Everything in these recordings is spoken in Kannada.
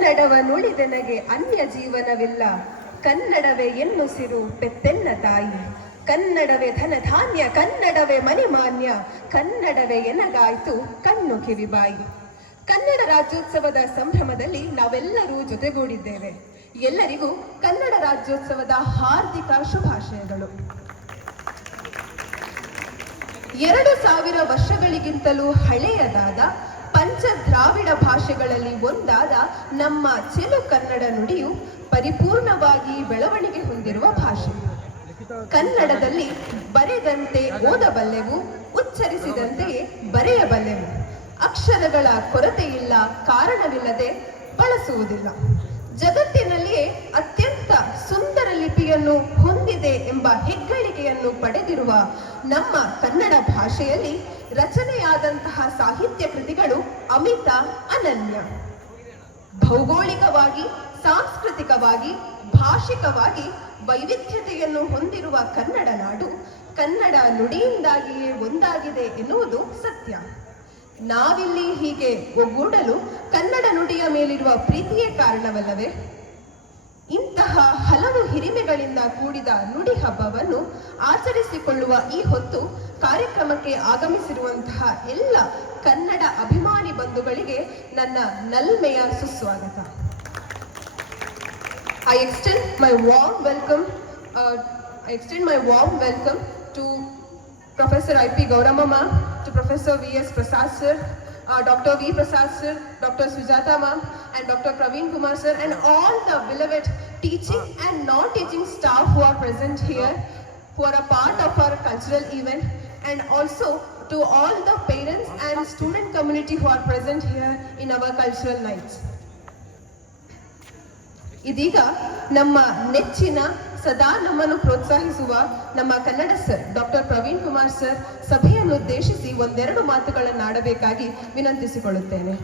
ಕನ್ನಡವ ನುಡಿದೆನಗೆ ಅನ್ಯ ಜೀವನವಿಲ್ಲ, ಕನ್ನಡವೇ ಎನ್ನುಸಿರು ಪೆತ್ತೆನ್ನ ತಾಯಿ. ಕನ್ನಡವೇ ಧನಧಾನ್ಯ, ಕನ್ನಡವೇ ಮಣಿಮಾನ್ಯ, ಕನ್ನಡವೇ ಎನಗಾಯ್ತು ಕಣ್ಣು ಕಿವಿಬಾಯಿ. ಕನ್ನಡ ರಾಜ್ಯೋತ್ಸವದ ಸಂಭ್ರಮದಲ್ಲಿ ನಾವೆಲ್ಲರೂ ಜೊತೆಗೂಡಿದ್ದೇವೆ. ಎಲ್ಲರಿಗೂ ಕನ್ನಡ ರಾಜ್ಯೋತ್ಸವದ ಹಾರ್ದಿಕ ಶುಭಾಶಯಗಳು. 2000 ವರ್ಷಗಳಿಗಿಂತಲೂ ಹಳೆಯದಾದ ಪಂಚ ದ್ರಾವಿಡ ಭಾಷೆಗಳಲ್ಲಿ ಒಂದಾದ ನಮ್ಮ ಚೆಲು ಕನ್ನಡ ನುಡಿಯು ಪರಿಪೂರ್ಣವಾಗಿ ಬೆಳವಣಿಗೆ ಹೊಂದಿರುವ ಭಾಷೆ. ಕನ್ನಡದಲ್ಲಿ ಬರೆದಂತೆ ಓದಬಲ್ಲೆವು, ಉಚ್ಚರಿಸಿದಂತೆಯೇ ಬರೆಯಬಲ್ಲೆವು. ಅಕ್ಷರಗಳ ಕೊರತೆಯಿಲ್ಲ, ಕಾರಣವಿಲ್ಲದೆ ಬಳಸುವುದಿಲ್ಲ. ಜಗತ್ತಿನಲ್ಲಿಯೇ ಅತ್ಯಂತ ಸುಂದರ ಲಿಪಿಯನ್ನು ಹೊಂದಿದೆ ಎಂಬ ಹೆಗ್ಗಳಿಕೆಯನ್ನು ಪಡೆದಿರುವ ನಮ್ಮ ಕನ್ನಡ ಭಾಷೆಯಲ್ಲಿ ರಚನೆಯಾದಂತಹ ಸಾಹಿತ್ಯ ಕೃತಿಗಳು ಅಮಿತ, ಅನನ್ಯ. ಭೌಗೋಳಿಕವಾಗಿ, ಸಾಂಸ್ಕೃತಿಕವಾಗಿ, ಭಾಷಿಕವಾಗಿ ವೈವಿಧ್ಯತೆಯನ್ನು ಹೊಂದಿರುವ ಕನ್ನಡ ನಾಡು ಕನ್ನಡ ನುಡಿಯಿಂದಾಗಿಯೇ ಒಂದಾಗಿದೆ ಎನ್ನುವುದು ಸತ್ಯ. ನಾವಿಲ್ಲಿ ಹೀಗೆ ಒಗ್ಗೂಡಲು ಕನ್ನಡ ನುಡಿಯ ಮೇಲಿರುವ ಪ್ರೀತಿಯೇ ಕಾರಣವಲ್ಲವೇ? ಇಂತಹ ಹಲವು ಹಿರಿಮೆಗಳಿಂದ ಕೂಡಿದ ನುಡಿ ಹಬ್ಬವನ್ನು ಆಚರಿಸಿಕೊಳ್ಳುವ ಈ ಹೊತ್ತು ಕಾರ್ಯಕ್ರಮಕ್ಕೆ ಆಗಮಿಸಿರುವಂತಹ ಎಲ್ಲ ಕನ್ನಡ ಅಭಿಮಾನಿ ಬಂಧುಗಳಿಗೆ ನನ್ನ ನಲ್ಮೆಯ ಸುಸ್ವಾಗತ. I extend my warm welcome to Professor I.P. Gauramma ma'am, to Professor V.S. Prasad sir, Dr. V. Prasad sir, Dr. Sujata ma'am, and Dr. Praveen Kumar sir, and all the beloved teaching and non-teaching staff who are present here, who are a part of our cultural event, and also to all the parents and student community who are present here in our cultural nights. ಇದೀಗ ನಮ್ಮ ನೆಚ್ಚಿನ, ಸದಾ ನಮ್ಮನ್ನು ಪ್ರೋತ್ಸಾಹಿಸುವ ನಮ್ಮ Kannada sir doctor Praveen Kumar sir ಸಭೆಯನ್ನು ಉದ್ದೇಶಿಸಿ ಒಂದೆರಡು ಮಾತುಗಳನ್ನಾಡಬೇಕಾಗಿ ವಿನಂತಿಸಿಕೊಳ್ಳುತ್ತೇನೆ.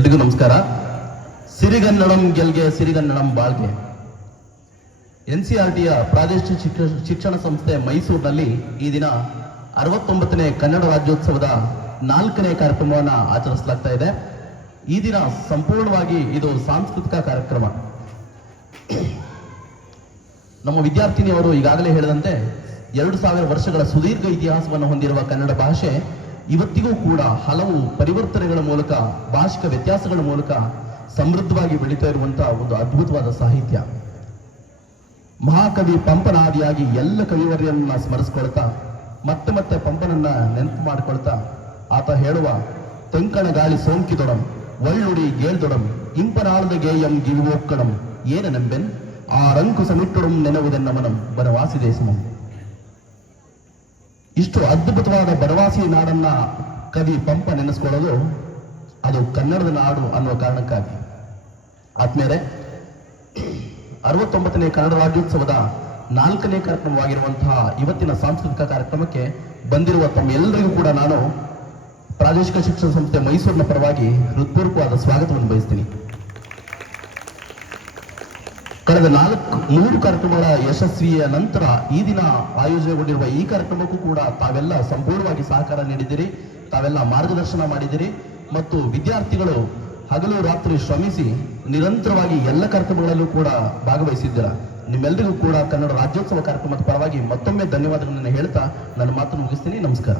ಎಲ್ರಿಗೂ ನಮಸ್ಕಾರ. ಸಿರಿಗನ್ನಡಂ ಗೆಲ್ಗೆ ಸಿರಿಗನ್ನಡಂ ಬಾಳ್ಗೆ. NCERTಯ ಪ್ರಾದೇಶಿಕ ಶಿಕ್ಷಣ ಸಂಸ್ಥೆ ಮೈಸೂರಿನಲ್ಲಿ ಈ ದಿನ 69ನೇ ಕನ್ನಡ ರಾಜ್ಯೋತ್ಸವದ 4ನೇ ಕಾರ್ಯಕ್ರಮವನ್ನು ಆಚರಿಸಲಾಗ್ತಾ ಇದೆ. ಈ ದಿನ ಸಂಪೂರ್ಣವಾಗಿ ಇದು ಸಾಂಸ್ಕೃತಿಕ ಕಾರ್ಯಕ್ರಮ. ನಮ್ಮ ವಿದ್ಯಾರ್ಥಿನಿಯವರು ಈಗಾಗಲೇ ಹೇಳಿದಂತೆ 2000 ವರ್ಷಗಳ ಸುದೀರ್ಘ ಇತಿಹಾಸವನ್ನು ಹೊಂದಿರುವ ಕನ್ನಡ ಭಾಷೆ ಇವತ್ತಿಗೂ ಕೂಡ ಹಲವು ಪರಿವರ್ತನೆಗಳ ಮೂಲಕ, ಭಾಷಿಕ ವ್ಯತ್ಯಾಸಗಳ ಮೂಲಕ ಸಮೃದ್ಧವಾಗಿ ಬೆಳೀತಾ ಇರುವಂತಹ ಒಂದು ಅದ್ಭುತವಾದ ಸಾಹಿತ್ಯ. ಮಹಾಕವಿ ಪಂಪನಾದಿಯಾಗಿ ಎಲ್ಲ ಕವಿವರ್ಯನ್ನ ಸ್ಮರಿಸ್ಕೊಳ್ತಾ, ಮತ್ತೆ ಮತ್ತೆ ಪಂಪನನ್ನ ನೆನಪು ಮಾಡಿಕೊಳ್ತಾ ಆತ ಹೇಳುವ ತೆಂಕಣ ಗಾಳಿ ಸೋಂಕಿದೊಡಂ ಒಳ್ಳುಡಿ ಗೇಳ್ದೊಡಂ ಇಂಪನಾಳದ ಗೇಯಂ ಗಿವಿವೋಕ್ಕಡಂ ಏನ ನಂಬೆನ್ ಆ ರಂಕು ಸಮಿಟ್ಟೊಡಂ ನೆನವುದೆನ್ನಮನಂ ಬನವಾಸಿ ದೇಶಮಂ. ಇಷ್ಟು ಅದ್ಭುತವಾದ ಬನವಾಸಿ ನಾಡನ್ನ ಕವಿ ಪಂಪ ನೆನೆಸ್ಕೊಳ್ಳೋದು ಅದು ಕನ್ನಡದ ನಾಡು ಅನ್ನುವ ಕಾರಣಕ್ಕಾಗಿ. ಆದ್ಮೇಲೆ 69ನೇ ಕನ್ನಡ ರಾಜ್ಯೋತ್ಸವದ 4ನೇ ಕಾರ್ಯಕ್ರಮವಾಗಿರುವಂತಹ ಇವತ್ತಿನ ಸಾಂಸ್ಕೃತಿಕ ಕಾರ್ಯಕ್ರಮಕ್ಕೆ ಬಂದಿರುವ ತಮ್ಮೆಲ್ಲರಿಗೂ ಕೂಡ ನಾನು ಪ್ರಾದೇಶಿಕ ಶಿಕ್ಷಣ ಸಂಸ್ಥೆ ಮೈಸೂರಿನ ಪರವಾಗಿ ಹೃತ್ಪೂರ್ವಕವಾದ ಸ್ವಾಗತವನ್ನು ಬಯಸ್ತೀನಿ. ಕಳೆದ 3 ಕಾರ್ಯಕ್ರಮಗಳ ಯಶಸ್ವಿಯ ನಂತರ ಈ ದಿನ ಆಯೋಜನೆಗೊಂಡಿರುವ ಈ ಕಾರ್ಯಕ್ರಮಕ್ಕೂ ಕೂಡ ತಾವೆಲ್ಲ ಸಂಪೂರ್ಣವಾಗಿ ಸಹಕಾರ ನೀಡಿದ್ದೀರಿ, ತಾವೆಲ್ಲ ಮಾರ್ಗದರ್ಶನ ಮಾಡಿದ್ದೀರಿ ಮತ್ತು ವಿದ್ಯಾರ್ಥಿಗಳು ಹಗಲು ರಾತ್ರಿ ಶ್ರಮಿಸಿ ನಿರಂತರವಾಗಿ ಎಲ್ಲ ಕಾರ್ಯಕ್ರಮಗಳಲ್ಲೂ ಕೂಡ ಭಾಗವಹಿಸಿದ್ದೀರಾ. ನಿಮ್ಮೆಲ್ಲರಿಗೂ ಕೂಡ ಕನ್ನಡ ರಾಜ್ಯೋತ್ಸವ ಕಾರ್ಯಕ್ರಮದ ಪರವಾಗಿ ಮತ್ತೊಮ್ಮೆ ಧನ್ಯವಾದಗಳನ್ನು ಹೇಳ್ತಾ ನನ್ನ ಮಾತನ್ನು ಮುಗಿಸ್ತೀನಿ. ನಮಸ್ಕಾರ.